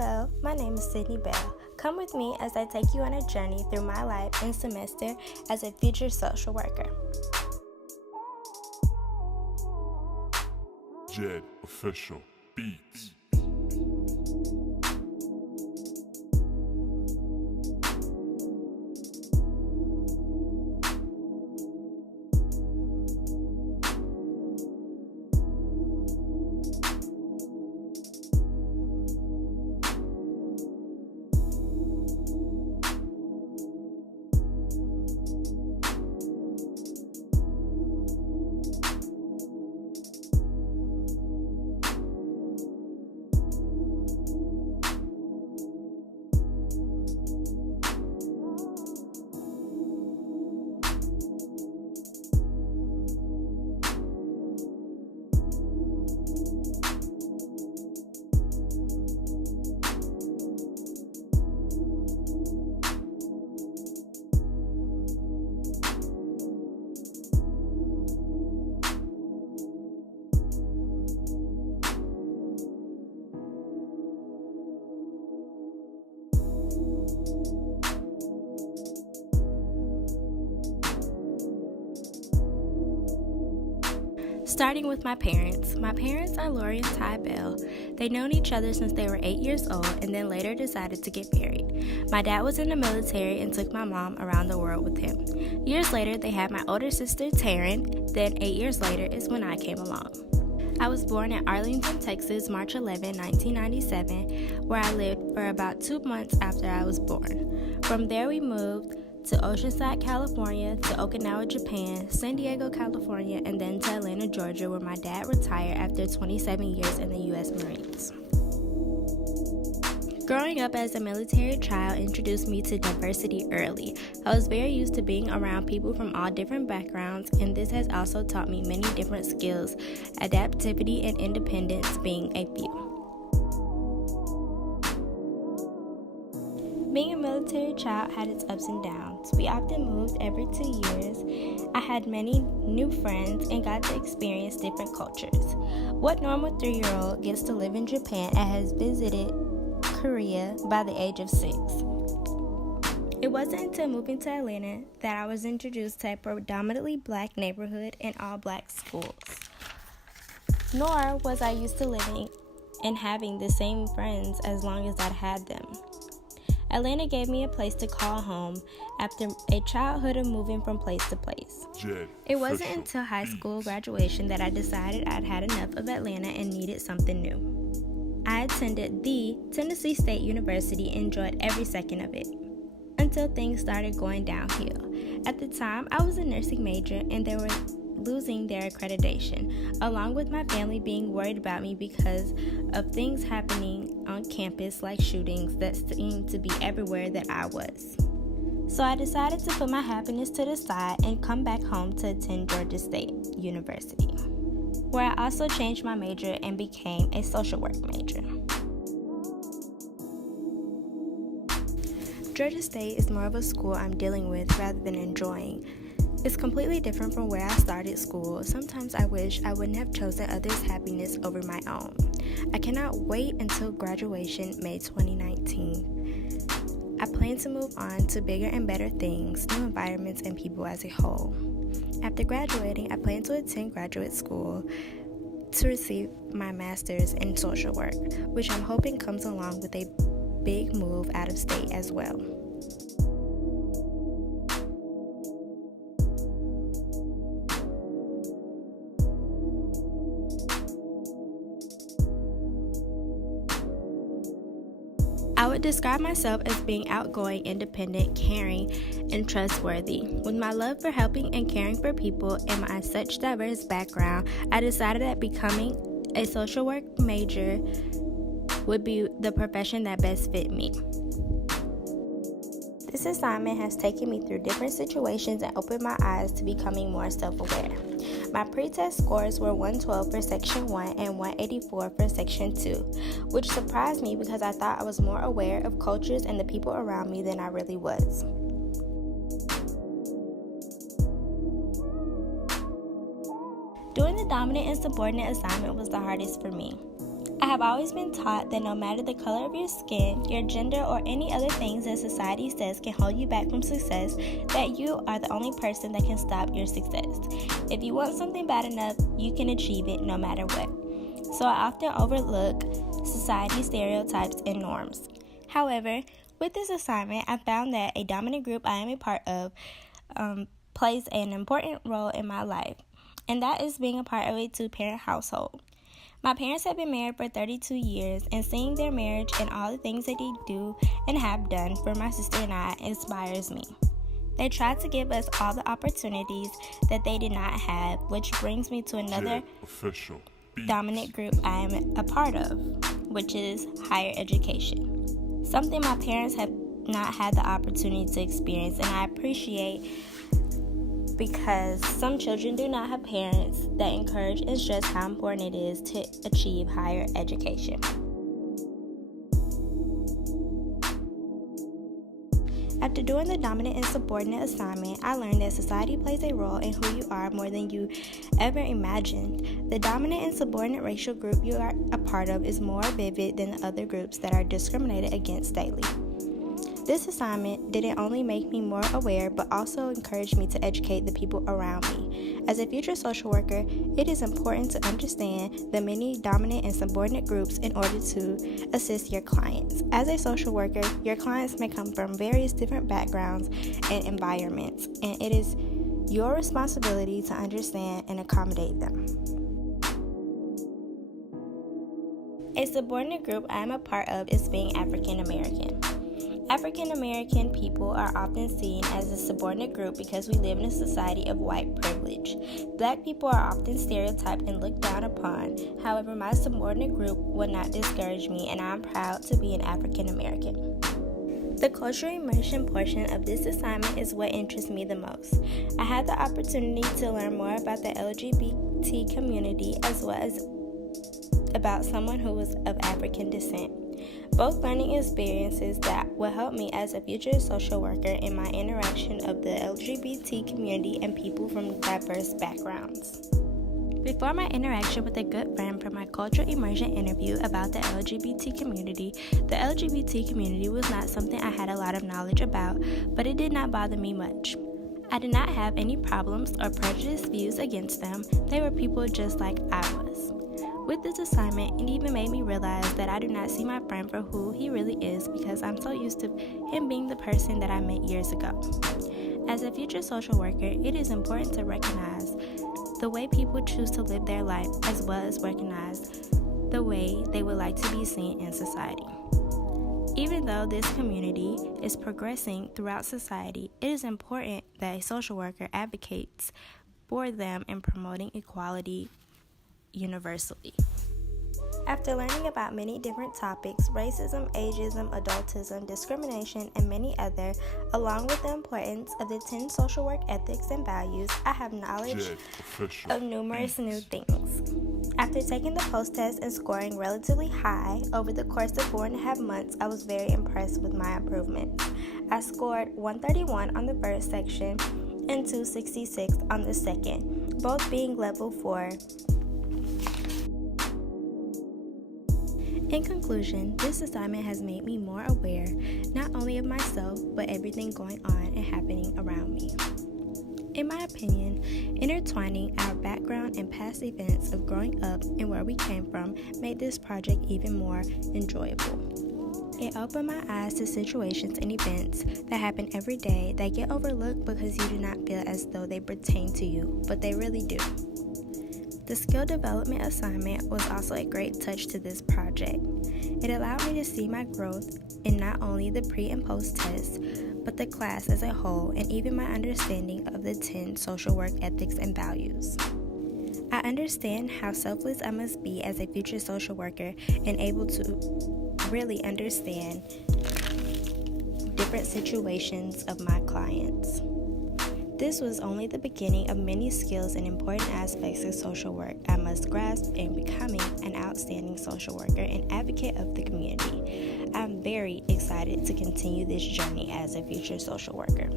Hello, my name is Sydney Bell. Come with me as I take you on a journey through my life and semester as a future social worker. Jed Official Beats. Starting with my parents. My parents are Lori and Ty Bell. They've known each other since they were 8 years old and then later decided to get married. My dad was in the military and took my mom around the world with him. Years later, they had my older sister, Taryn. Then 8 years later is when I came along. I was born in Arlington, Texas, March 11, 1997, where I lived for about 2 months after I was born. From there, we moved to Oceanside, California, to Okinawa, Japan, San Diego, California, and then to Atlanta, Georgia, where my dad retired after 27 years in the U.S. Marines. Growing up as a military child introduced me to diversity early. I was very used to being around people from all different backgrounds, and this has also taught me many different skills, adaptivity and independence being a few. Being a military child had its ups and downs. We often moved every 2 years. I had many new friends and got to experience different cultures. What normal 3-year-old gets to live in Japan and has visited Korea by the age of 6? It wasn't until moving to Atlanta that I was introduced to a predominantly black neighborhood and all black schools. Nor was I used to living and having the same friends as long as I'd had them. Atlanta gave me a place to call home after a childhood of moving from place to place. It wasn't until high school graduation that I decided I'd had enough of Atlanta and needed something new. I attended the Tennessee State University and enjoyed every second of it, until things started going downhill. At the time, I was a nursing major and they were losing their accreditation, along with my family being worried about me because of things happening on campus like shootings that seemed to be everywhere that I was. So I decided to put my happiness to the side and come back home to attend Georgia State University, where I also changed my major and became a social work major. Georgia State is more of a school I'm dealing with rather than enjoying. It's completely different from where I started school. Sometimes I wish I wouldn't have chosen others' happiness over my own. I cannot wait until graduation May 2019. I plan to move on to bigger and better things, new environments, and people as a whole. After graduating, I plan to attend graduate school to receive my master's in social work, which I'm hoping comes along with a big move out of state as well. I would describe myself as being outgoing, independent, caring, and trustworthy. With my love for helping and caring for people and my such diverse background, I decided that becoming a social work major would be the profession that best fit me. This assignment has taken me through different situations and opened my eyes to becoming more self-aware. My pre-test scores were 112 for Section 1 and 184 for Section 2, which surprised me because I thought I was more aware of cultures and the people around me than I really was. Doing the dominant and subordinate assignment was the hardest for me. I have always been taught that no matter the color of your skin, your gender, or any other things that society says can hold you back from success, that you are the only person that can stop your success. If you want something bad enough, you can achieve it no matter what. So I often overlook society's stereotypes and norms. However, with this assignment, I found that a dominant group I am a part of plays an important role in my life, and that is being a part of a two-parent household. My parents have been married for 32 years, and seeing their marriage and all the things that they do and have done for my sister and I inspires me. They tried to give us all the opportunities that they did not have, which brings me to another dominant group I am a part of, which is higher education. Something my parents have not had the opportunity to experience, and I appreciate because some children do not have parents that encourage and stress how important it is to achieve higher education. After doing the dominant and subordinate assignment, I learned that society plays a role in who you are more than you ever imagined. The dominant and subordinate racial group you are a part of is more vivid than the other groups that are discriminated against daily. This assignment didn't only make me more aware, but also encouraged me to educate the people around me. As a future social worker, it is important to understand the many dominant and subordinate groups in order to assist your clients. As a social worker, your clients may come from various different backgrounds and environments, and it is your responsibility to understand and accommodate them. A subordinate group I am a part of is being African American. African American people are often seen as a subordinate group because we live in a society of white privilege. Black people are often stereotyped and looked down upon. However, my subordinate group will not discourage me, and I'm proud to be an African American. The cultural immersion portion of this assignment is what interests me the most. I had the opportunity to learn more about the LGBT community as well as about someone who was of African descent. Both learning experiences that will help me as a future social worker in my interaction of the LGBT community and people from diverse backgrounds. Before my interaction with a good friend for my cultural immersion interview about the LGBT community, the LGBT community was not something I had a lot of knowledge about, but it did not bother me much. I did not have any problems or prejudiced views against them. They were people just like I was. With this assignment, it even made me realize that I do not see my friend for who he really is because I'm so used to him being the person that I met years ago. As a future social worker, it is important to recognize the way people choose to live their life as well as recognize the way they would like to be seen in society. Even though this community is progressing throughout society, it is important that a social worker advocates for them in promoting equality universally. After learning about many different topics, racism, ageism, adultism, discrimination, and many other, along with the importance of the 10 social work ethics and values, I have knowledge of numerous new things. After taking the post-test and scoring relatively high over the course of 4.5 months, I was very impressed with my improvements. I scored 131 on the first section and 266 on the second, both being level 4. In conclusion, this assignment has made me more aware, not only of myself, but everything going on and happening around me. In my opinion, intertwining our background and past events of growing up and where we came from made this project even more enjoyable. It opened my eyes to situations and events that happen every day that get overlooked because you do not feel as though they pertain to you, but they really do. The skill development assignment was also a great touch to this project. It allowed me to see my growth in not only the pre and post tests, but the class as a whole, and even my understanding of the 10 social work ethics and values. I understand how selfless I must be as a future social worker and able to really understand different situations of my clients. This was only the beginning of many skills and important aspects of social work I must grasp in becoming an outstanding social worker and advocate of the community. I'm very excited to continue this journey as a future social worker.